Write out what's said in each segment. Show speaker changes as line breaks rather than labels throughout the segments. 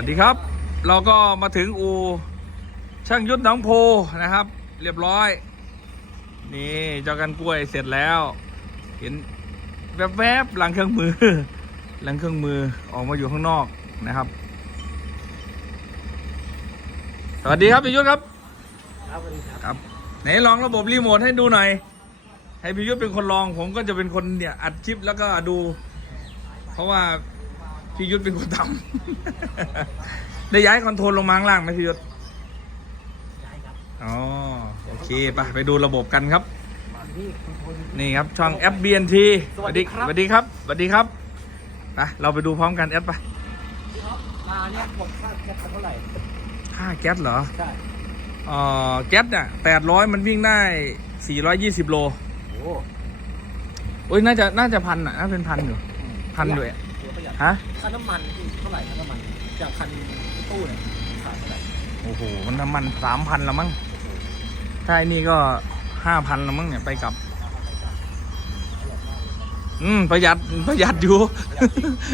วัสดีครับ เราก็มาถึงอูช่างยุทธหน้องโพนะครับ เรียบร้อย นี่เจ้ากันกล้วยเสร็จแล้ว เห็นแวบๆหลังเครื่องมือ หลังเครื่องมือออกมาอยู่ข้างนอกนะครับ สวัสดีครับพี่ยุทธครับ
ครับสวัสดีครับ
ครับ ไหนลองระบบรีโมทให้ดูหน่อยให้พี่ยุทธเป็นคนลองผมก็จะเป็นคนเนี่ยอัดคลิปแล้วก็ดู เพราะว่า พี่ยุทธเป็นคนทำ ได้ย้ายคอนโทรลลงมาข้างล่างไหมพี่ยุทธ
ได้ครับ
อ๋อโอเคไปไปดูระบบกันครับ
นี่คุณพล
นี่ครับช่องแอป BNT
สวัสดีครับ
สวัสดีครับสวัสดีครับไปเราไปดูพร้อมกันแอปไป
พี่ท็อปมาเนี่ยหมดค่าแก๊สเท่าไหร่
ค่าแก๊สเหรอ
ใช่
เอ่อแก๊สเนี่ยแปดร้อยมันวิ่งได้สี่ร้อยยี่สิบโล
โอ้
โอ้ยน่าจะน่าจะพันอะน่าเป็นพันอยู่ พันอยู่อะ
เดี๋ยวประหยัด
ฮะ
ค่าน้ำมันที่เท่าไหร่ค่าน้ำมันจากคันตู้เนี่ยขายเท่าไหร่
โอ้โหมันน้ำมันสามพันละมั้งถ้าไอ้นี่ก็ห้าพันละมั้งเนี่ยไปกลับ อืม ประหยัด ประหยัดอยู่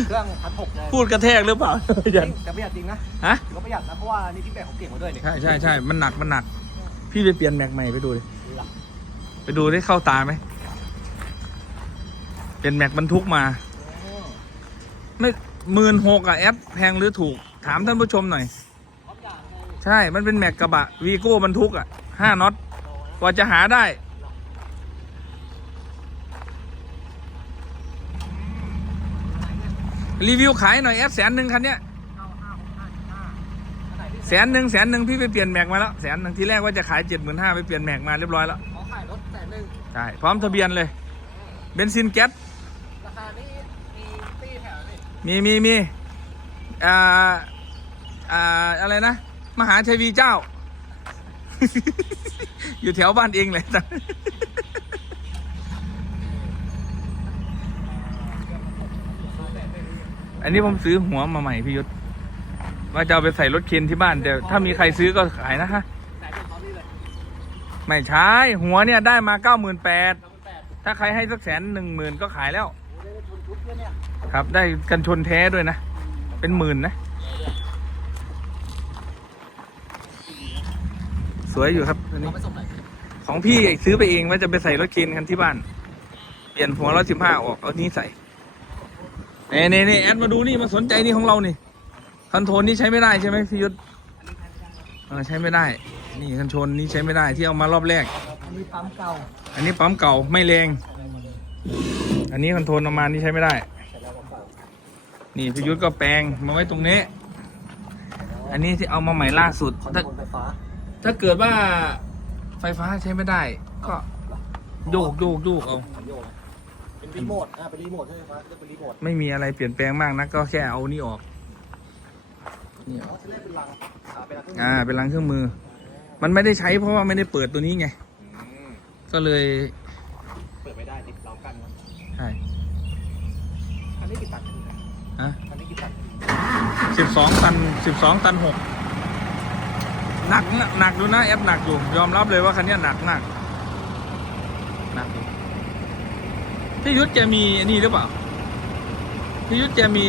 เครื่องพันหกเลย
พูดกระแทกหรือเปล่าประหยัด
แต่ประหยัดจริงนะ
ฮะ
ถือว่าประหยัดนะเพราะว่านี่พี่แบกของเก่งมาด้วยเนี่ย
ใช่ใช่ใช่มันหนักมันหนัก พี่ไปเปลี่ยนแม็กใหม่ไปดูดิไปดูได้เข้าตาไหมเป็นแม็กบรรทุกมา
โอ้
ไม่หมื่นหกอะแอปแพงหรือถูกถามท่านผู้ชมหน่อย
พร้อมอย่างเลย
ใช่มันเป็นแม็กกระบะวีโก้บรรทุกอะห้าน็อตกว่าจะหาได้ รีวิวขายหน่อยแอปแสนหนึ่งคันเนี้ย
เก้าห้าหกห้าห้าอันไหนพี่
แสนหนึ่งแสนหนึ่งพี่ไปเปลี่ยนแม็กมาแล้วแสนหนึ่งทีแรกว่าจะขายเจ็ดหมื่นห้าไปเปลี่ยนแม็กมาเรียบร้อยแล้ว
ขอขายรถแสนหนึ่ง
ใช่พร้อมทะเบียนเลยเบนซินแก๊ส
มี
มีมีอ่าอ่าอะไรนะ มหาเทวีเจ้า อยู่แถวบ้านเองเลยอันนี้ผมซื้อหัวมาใหม่พี่ยุทธว่าจะเอาไปใส่รถเคนที่บ้านแต่ถ้ามีใครซื้อก็ขายนะฮะไม่ใช่หัวเนี่ยได้มาเก้าหมื่นแปด
สองแปด
ถ้าใครให้สักแสนหนึ่งหมื่นก็ขายแล้ว ครับ ได้กันชนแท้ด้วยนะ เป็นหมื่นนะ สวยอยู่ครับอันนี้ ของพี่ซื้อไปเองว่าจะไปใส่รถเคนกันที่บ้าน เปลี่ยนหัวร้อยสิบห้าออก เอานี้ใส่เน่เน่เน่แอดมาดูนี่มาสนใจนี่ของเรานี่คอนโทรนี่ใช้ไม่ได้ใช่ไหมพี่ยุทธใช้ไม่ได้ นี่คอนโทรนี่ใช้ไม่ได้ที่เอามารอบแรก
อันนี้ปั๊มเก่า
อันนี้ปั๊มเก่าไม่แรง อันนี้คอนโทรลประมาณนี้ใช้ไม่ได้
เสร็จแล้วก็เก่า
นี่พี่ยุทธก็แปลงมาไว้ตรงนี้ อันนี้ที่เอามาใหม่ล่าสุด
คอน
ถ้า
โทรลไฟฟ้า
ถ้าเกิดว่าไฟฟ้าใช้ไม่ได้ ก็โยกโยกโยกเอา
โยกเป็นรีโมทอ่าเป็นรีโมทใช่ไหมครับจะเป็นรีโมท
ไม่มีอะไรเปลี่ยนแปลงมากนะก็แค่เอานี่ออกนี่
อ๋อที่แรกเป็นรังอ่าเป็นรัง
อ่าเป็นรังเครื่องมือ มันไม่ได้ใช้เพราะว่าไม่ได้เปิดตัวนี้ไงก็เลย
เปิดไม่ได้ติดเรากันครับ
ใช่
อันนี้กี่ตัน
ฮะ
อันนี้กี่ตัน
สิบสองตันสิบสองตันหกหนักหนักดูนะแอปหนักอยู่ ยอมรับเลยว่าคันนี้หนักหนักหนักพี่ยุทธแกมีอันนี้หรือเปล่าพี่ยุทธแกมี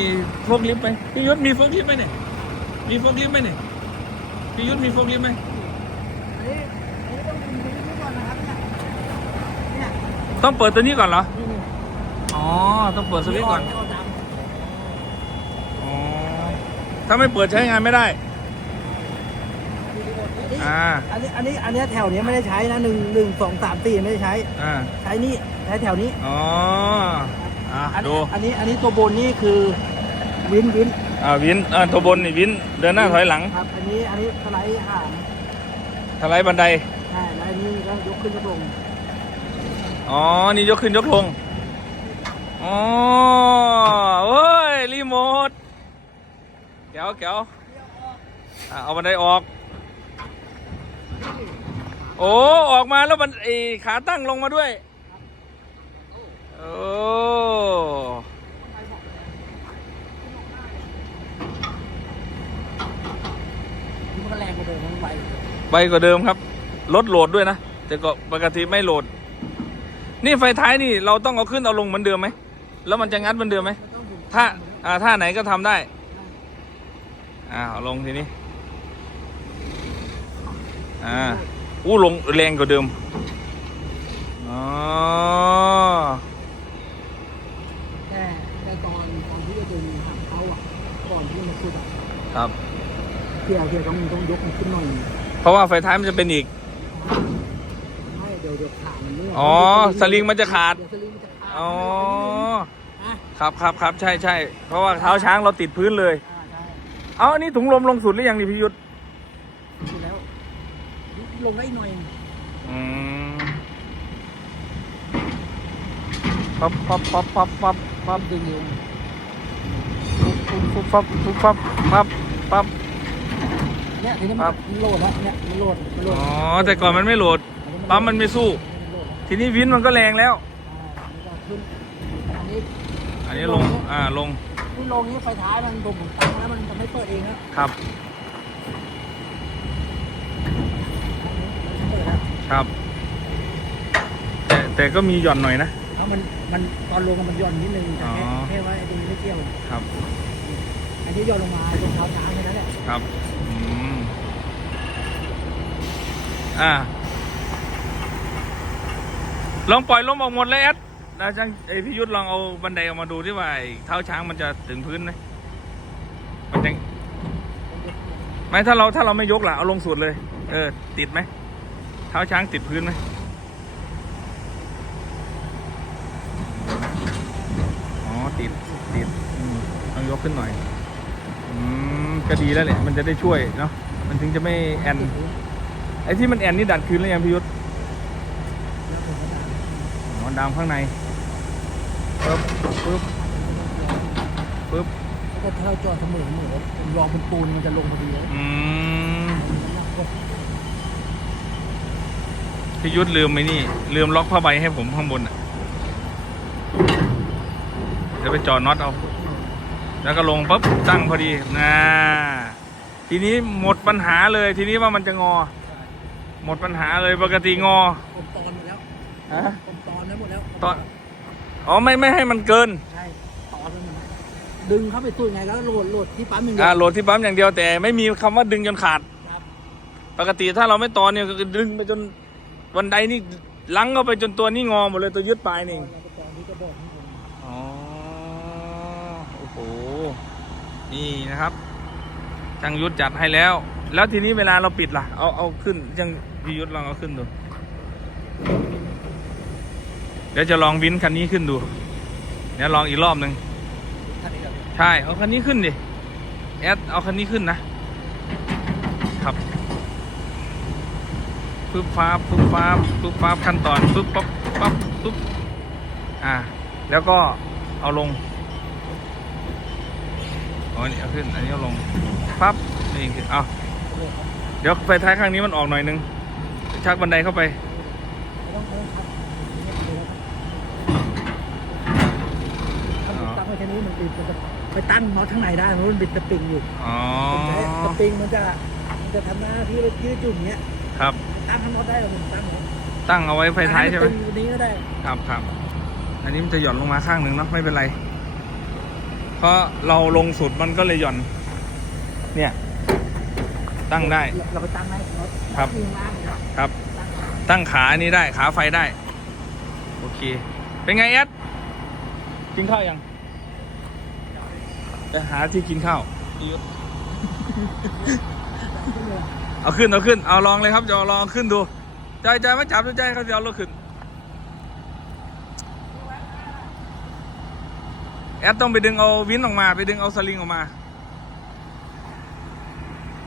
โฟกลิฟต์ไหมพี่ยุทธมีโฟกลิฟต์ไหมเนี่ยมีโฟกลิฟต์ไหมเนี่ยพี่ยุทธมีโฟกลิฟต์ไหม
ต้องเปิ
ดตัวนี้ก่อนเหรอ อ๋อ ต้องเปิดสวิตช์ก่อน
นี่ดำ
อ๋อ ถ้าไม่เปิดใช้งานไม่ได้
มีรีโมทนี่
อ่า
อันนี้อันนี้อันนี้แถวนี้ไม่ได้ใช้นะหนึ่งหนึ่งสองสามสี่ไม่ได้ใช้
อ่า
ใช้นี่ใช้แถวนี้
อ๋อ อ่า
อัน
ดู
นี้อันนี้อันนี้ตัวบนนี่คือวินวิน
อ่าวินอ่าตัวบนนี่วินเดินหน้าถอยหลัง
ครับ อันนี้อันนี้สไลด์ห่าง
ถลายบันได
ใช่แล้วอันนี้ก็ยกขึ้นยกลง
อ๋อ นี่ยกขึ้นยกลง อ๋อเฮ้ยรีโมท แกวแกวอะเอาบันไดออก โอ้ออกมาแล้วมันไอขาตั้งลงมาด้วย โอ้
มันก็แรงกว่าเดิมมันไว
ไวกว่าเดิมครับลดโหลดด้วยนะ แต่ก็ปกติไม่โหลด นี่ไฟท้ายนี่เราต้องเอาขึ้นเอาลงเหมือนเดิมไหม แล้วมันจะงัดเหมือนเดิมไหม
มันต้องหมุน
ถ้าอ่าท่าไหนก็ทำได้ ออ่าเอาลงทีนี้อ่าอู้ลงแรงกว่าเดิมอ๋อ
แต่แต่ตอนตอนที่จะดึงทางเขาอะก่อนที่มันสุดอะ
ครับ
เที่ยวเที่ยวต้องต้องยกมันขึ้นหน่อย
เพราะว่าไฟท้ายมันจะเป็นอีก
ไม่เดี๋ยวเดี๋ยวขามันเนี่ย
อ๋อสลิงมันจะขาด
เดี๋ยวสลิงมันจะขาด
อ๋อ
อะ
ครับครับครับใช่ใช่เพราะว่าเท้าช้างเราติดพื้นเลย
อ่าได้
เอาอันนี้ถุงลมลงสุดหรือยังนี่พี่ยุทธ
ดูแล้ว ลงได้หน่อย
อืมปั๊บปั๊บปั๊บปั๊บปั๊บปั๊บ
ดึงลง
ปุ๊บปั๊บปุ๊บปั๊บปั๊บปั๊บ
เนี่ยทีนี้
ครั
มัน
บ
มันโหลดแล้วเนี่ยมันโหลดมันโหลด
อ๋อแต่ก่อนมันไม่โหลดปั๊มมันไม่สู้
มันโหลดแล้ว
ทีนี้วินมันก็แรงแล้ว
อ่ามันก็ขึ้นอันนี้
อันนี้ลงอ่าลง
นี่ลงนี้ไฟท้ายมันผมตั้งแล้วมันจะไม่เปิดเองนะครับ เปิดแล้ว
ครับ แต่แต่ก็มีหย่อนหน่อยนะ
เพราะมันมันตอนลงมันหย่อนนิดนึงแต่แค่
อ๋อ
แค่ว่าไอ้ตรงนี้ไม่เกี่ยว
ครับ
อันนี้หย่อนลงมาตรงเท้าช้างแค่นั้นแหละ
ครับ อืม อ่า ลองปล่อยลมออกหมดเลยแอด แล้วจังไอพี่ยุทธลองเอาบันไดออกมาดูที่ว่าไอ้เท้าช้างมันจะถึงพื้นไหมมันจะไม่ถ้าเราถ้าเราไม่ยกล่ะเอาลงสุดเลย เออ ติดไหมเท้าช้างติดพื้นไหมอ๋อติดติดต้องยกขึ้นหน่อย อืมก็ดีแล้วแหละมันจะได้ช่วยเนาะมันถึงจะไม่แอนไอ้ที่มันแอนนี่ดัดคืนแล้วยังพี่ยุทธอ๋อดามข้างใน ปึ๊บปึ๊บปึ๊บ
แล้วก็เท้าจอดเสมอเหมือนผมยองเป็นปูนมันจะลงพอดีเลย
อืม
น้ำหนักก็
พี่ยุทธลืมไหมนี่ ลืมล็อกผ้าใบให้ผมข้างบนอะเดี๋ยวไปจอดน็อตเอา แล้วก็ลงปุ๊บตั้งพอดีนะทีนี้หมดปัญหาเลย ทีนี้ว่ามันจะงอ หมดปัญหาเลยปกติงอ
ผมตอนหมดแล้ว
ฮะ
ผมตอนได้หมดแล้ว
ตอน อ๋อไม่ไม่ให้มันเกิน
ใช่ตอนมันดึงเข้าไปตู้ไงแล้วโหลดโหลดที่ปั๊มอย่างเดี
อ่าโหลดที่ปั๊มอย่างเดียวแต่ไม่มีคำว่าดึงจนขาด
ครับ
ปกติถ้าเราไม่ตอนเนี่ยก็คือดึงไปจนวันใดนี่ลังเข้าไปจนตัวนี่งอหมดเลยตัวยึดปลายนี่
แล้วก็ตอนที่กระบอกข้างบน
อ๋อโอ้โหนี่นะครับช่างยุทธจัดให้แล้ว แล้วทีนี้เวลาเราปิดล่ะ เอาเอาขึ้นช่างพี่ยุทธลองเอาขึ้นดู เดี๋ยวจะลองวินคันนี้ขึ้นดู เดี๋ยวลองอีกรอบหนึ่งใช่ เอาคันนี้ขึ้นดิ แอดเอาคันนี้ขึ้นนะ ครับปึ๊บฟ้าปึ๊บฟ้าปึ๊บฟ้าขั้นตอนปึ๊บปั๊บปั๊บปึ๊บ อ่า แล้วก็เอาลงอ๋อนี่เอาขึ้น อันนี้เอาลง ปั๊บ นี่คือเอาเดี๋ยวไฟท้ายข้างนี้มันออกหน่อยนึง ชักบันไดเข้าไป
ไม่ต้องไม่ต้องครับถ้าผมตั้งไว้แค่นี้มันบิดมันจะไปตั้งน็อตข้างในได้เพราะมันบิดสปริงอยู่
อ๋อ
ผมใช้สปริงมันจะมันจะทำหน้าที่ไปยืดจุ่มเนี้ย
ครับ
ตั้งข้างน็อตได้ผมตั้งไว้
ตั้งเอาไว้ไฟท้ายใช่ไหม
ตั้งตรงนี้ก็ได้
ครับครับ อันนี้มันจะหย่อนลงมาข้างหนึ่งเนาะไม่เป็นไร เพราะเราลงสุดมันก็เลยหย่อน เนี่ย ตั้งได้
เราไปตั้งได้น็อต
ครับ
ข้างล่างเนี่ย
ครับ
ตั้งไว้
ตั้งขาอันนี้ได้ขาไฟได้ โอเค เป็นไงแอดกินข้าวยัง ไปหาที่กินข้าวพี่ยุทธเอาขึ้น เอาขึ้น เอาลองเลยครับจะเอาลองขึ้นดู ใจใจไม่จับใจเขาจะเอารถขึ้น แอดต้องไปดึงเอาวินออกมา ไปดึงเอาสลิงออกมา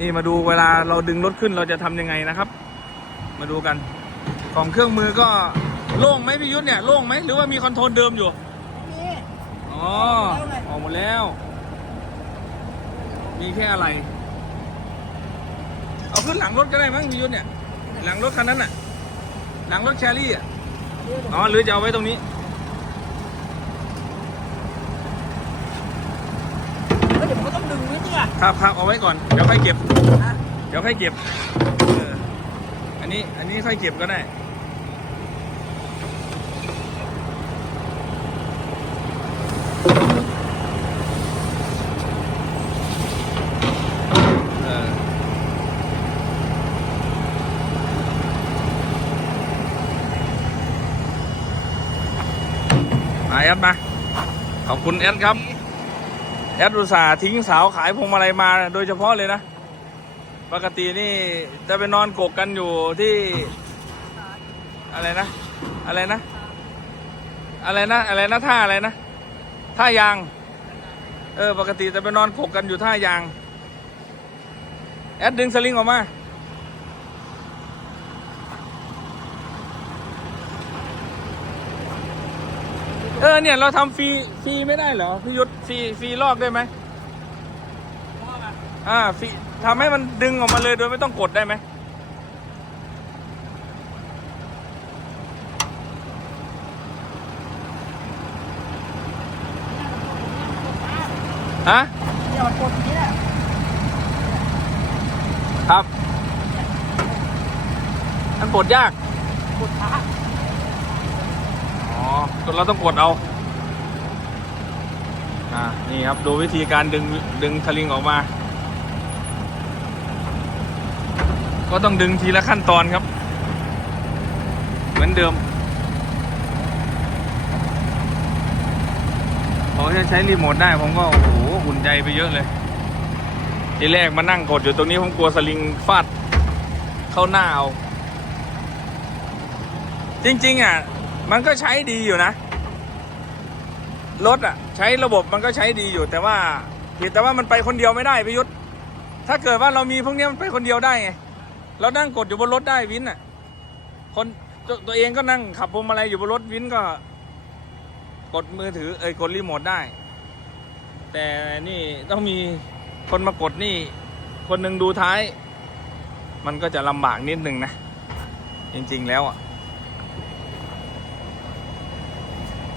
นี่มาดูเวลาเราดึงรถขึ้นเราจะทำยังไงนะครับ มาดูกัน ของเครื่องมือก็โล่งไหมพี่ยุทธเนี่ยโล่งไหมหรือว่ามีคอนโทรลเดิมอยู่
นี่
อ๋อออกห มดแล้วมีแค่อะไร เอาขึ้นหลังรถก็ได้มั้งพี่ยุทธเนี่ย หลังรถคันนั้นน่ะ หลังรถแชรี่อะ อ๋อ หรือจะเอาไว้ตรงนี้
เฮ้ยเดี๋ยวมันก็ต้องดึงนิดนึงอะ
ครับครับเอาไว้ก่อน เดี๋ยวค่อยเก็บ
นะ
เดี๋ยวค่อยเก็บเอออันนี้ อันนี้ค่อยเก็บก็ได้ แอดมา ขอบคุณแอดครับ แอดอุตส่าห์ทิ้งสาวขายพวงมาลัยมาโดยเฉพาะเลยนะ ปกตินี่จะไปนอนกกกันอยู่ที่ อะไรนะ อะไรนะ อะไรนะ อะไรนะท่าอะไรนะ ท่ายาง เออ ปกติจะไปนอนกกกันอยู่ท่ายาง แอดดึงสลิงออกมา เออเนี่ยเราทำฟรีฟรีไม่ได้เหรอพี่ยุทธฟรีฟรีลอกได้ไหมอ่าฟรีทำให้มันดึงออกมาเลยโดยไม่ต้องกดได้ไหมฮะ
เนี่ยมันกดอย่นี้แหละ
ครับ มันกดยาก
กดช้า
อ๋อเราต้องกดเอา อ่า นี่ครับ ดูวิธีการดึงดึงสลิงออกมา ก็ต้องดึงทีละขั้นตอนครับ เหมือนเดิมพอจะใช้รีโมทได้ผมก็โอ้โหอุ่นใจไปเยอะเลย ทีแรกมานั่งกดอยู่ตรงนี้ผมกลัวสลิงฟาดเข้าหน้าเอา จริง ๆ อะ มันก็ใช้ดีอยู่นะ รถอะใช้ระบบมันก็ใช้ดีอยู่ แต่ว่าผิดแต่ว่ามันไปคนเดียวไม่ได้พยุทธถ้าเกิดว่าเรามีพวกนี้มันไปคนเดียวได้ไงเรานั่งกดอยู่บนรถได้วินอะคนตัวตัวเองก็นั่งขับพวงมาลัยอยู่บนรถวินก็ กดมือถือเอ้ยกดรีโมทได้ แต่นี่ต้องมีคนมากดนี่ คนหนึ่งดูท้าย มันก็จะลำบากนิดนึงนะ จริง ๆ แล้วอะ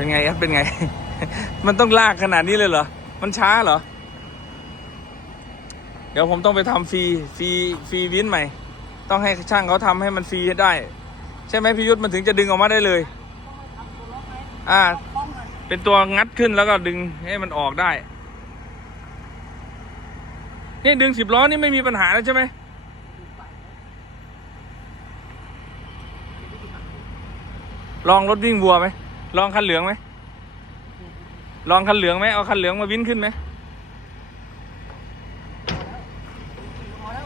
เป็นไงครับ เป็นไง มันต้องลากขนาดนี้เลยเหรอ มันช้าเหรอ เดี๋ยวผมต้องไปทำฟรีฟรีฟรีวินใหม่ ต้องให้ช่างเขาทำให้มันฟรีได้ ใช่ไหมพี่ยุทธมันถึงจะดึงออกมาได้เลย อ่า
เลย
เป็นตัวงัดขึ้นแล้วก็ดึงให้มันออกได้ นี่ดึงสิบล้อนี่ไม่มีปัญหาแล้วใช่ไหมลองรถวิ่งวัวไหม ลองคันเหลืองไหมลองคันเหลืองไหมเอาคันเหลืองมาวิ่นขึ้นไหม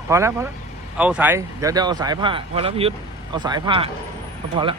พอแล้ว
พอแล้วเอาสายเดี๋ยวเดี๋ยวเอาสายผ้าพอแล้วพี่ยุทธเอาสายผ้าก็พอแล้ว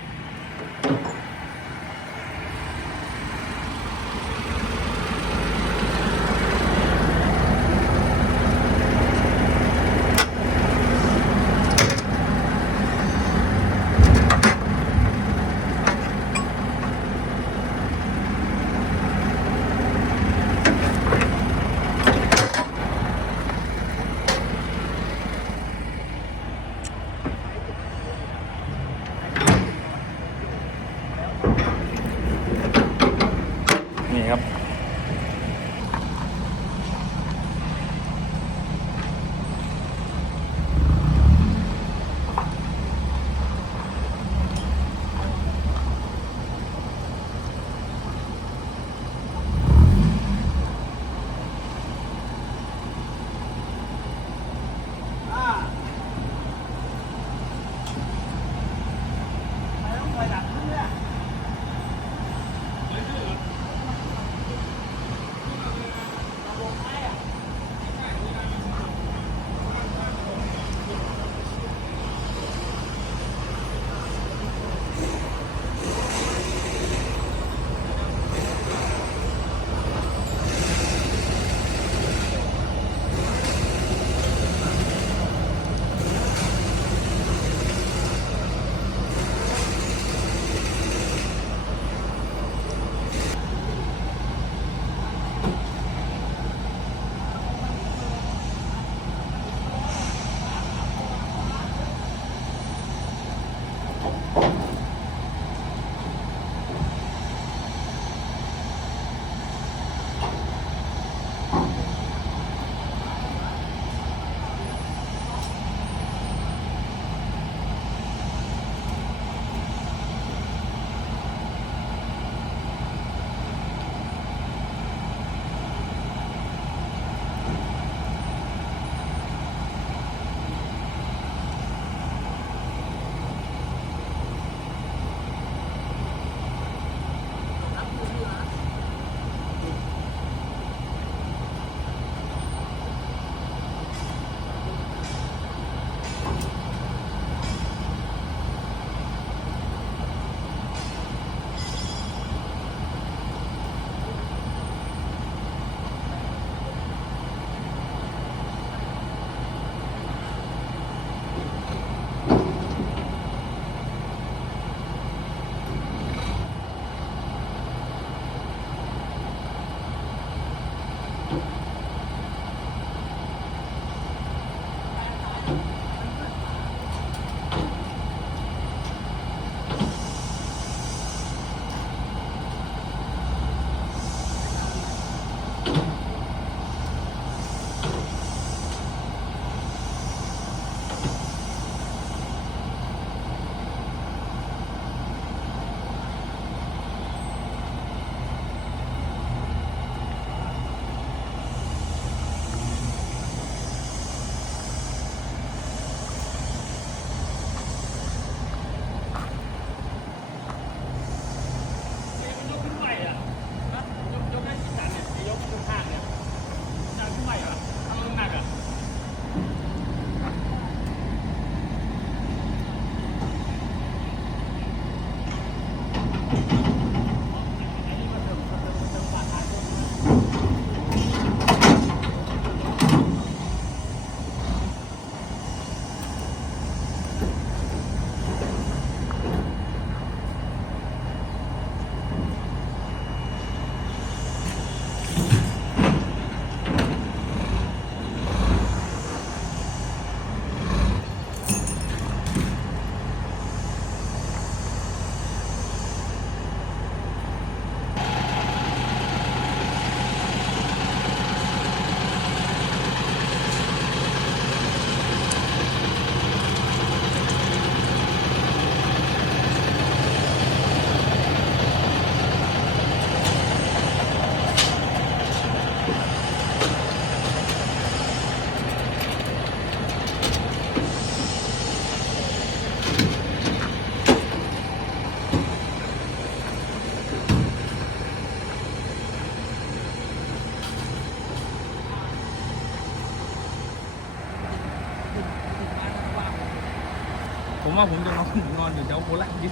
ว่าผมจะนอนนอนอยู่แถวโคราชดิ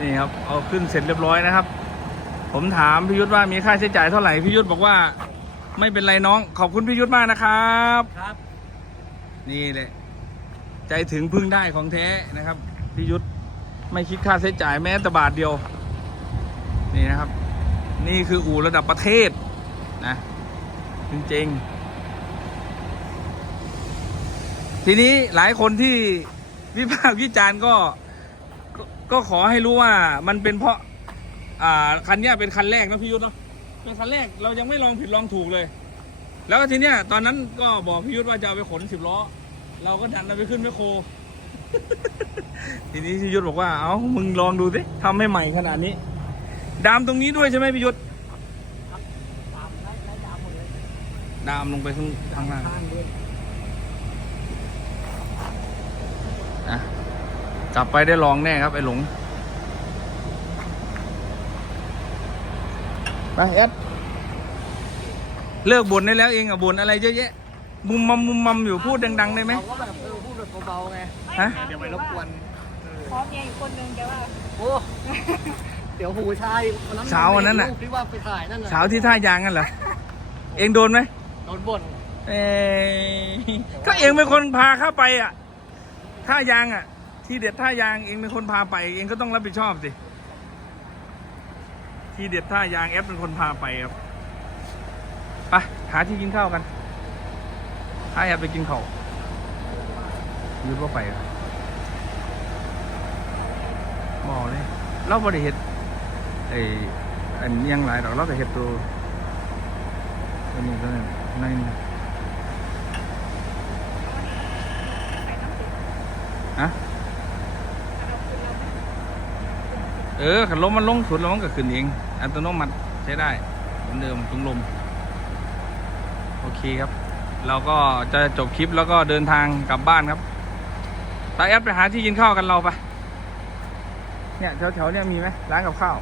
นี่ครับเอาขึ้นเสร็จเรียบร้อยนะครับ ผมถามพี่ยุทธว่ามีค่าใช้จ่ายเท่าไหร่พี่ยุทธบอกว่า ไม่เป็นไรน้อง ขอบคุณพี่ยุทธมากนะครับ
ครับ
นี่แหละใจถึงพึ่งได้ของแท้นะครับพี่ยุทธไม่คิดค่าใช้จ่ายแม้แต่บาทเดียว นี่นะครับ นี่คืออู่ระดับประเทศนะจริงๆทีนี้หลายคนที่ วิพากษ์วิจารณ์ก็ก็ก็ขอให้รู้ว่ามันเป็นเพราะ อ่าคันเนี้ยเป็นคันแรกนะพี่ยุทธเนาะเป็นคันแรกเรายังไม่ลองผิดลองถูกเลย แล้วทีเนี้ยตอนนั้นก็บอกพี่ยุทธว่าจะเอาไปขนสิบล้อ เราก็ดันเอาไปขึ้นแมคโคร ทีนี้พี่ยุทธบอกว่าเอ้ามึงลองดูสิทำให้ใหม่ขนาดนี้ ดามตรงนี้ด้วยใช่ไหมพี่ยุทธ
ดามลย
ดามลงไปข้างข้างล่าง
ข้างด้วย
นะ กลับไปได้ลองแน่ครับ ไอ้หลงไปแอดเลิกบ่นได้แล้วเองอะบ่นอะไรเยอะแยะ มุมมัมมุมมัมอยู่พูดดัง ๆ ได้ไหม
เราก็แบบเออพูดแบบเบาๆไง
ฮะ
เดี๋ยวไปรบกวนเออ
พร้อมเมียอีกคนนึงเดี๋ยวว่า
โอ้เดี๋ยวหูชายวันนั้น
เช้าวันนั้นน่ะ
รูปที่ว่าไปถ่ายนั่นน่ะ
เช้าที่ท่ายางกันเหรอ เองโดนไหม
โดนบ่น
เอ้ยก็เองเป็นคนพาเข้าไปอะท่ายางอะ ที่เด็ดท่ายางเองเป็นคนพาไปเองก็ต้องรับผิดชอบสิที่เด็ดท่ายางแอปเป็นคนพาไปครับไปหาที่กินข้าวกันถ้าแอปไปกินข้าวยืดว่าไปอะบอเลยเราบริเหตุไอ้อันยังหลายดอกเราแต่เห็ดตัวตัวนี้ตัวนั้นนั่นฮะ เออขันลมมันลงสุดแล้วมันก็ขึ้นเอง อัตโนมัติใช้ได้เหมือนเดิมจุงลม โอเคครับ เราก็จะจบคลิปแล้วก็เดินทางกลับบ้านครับตาแอดไปหาที่กินข้าวกันเราปะเนี่ยแถวๆเนี่ยมีไหมร้านกับข้าว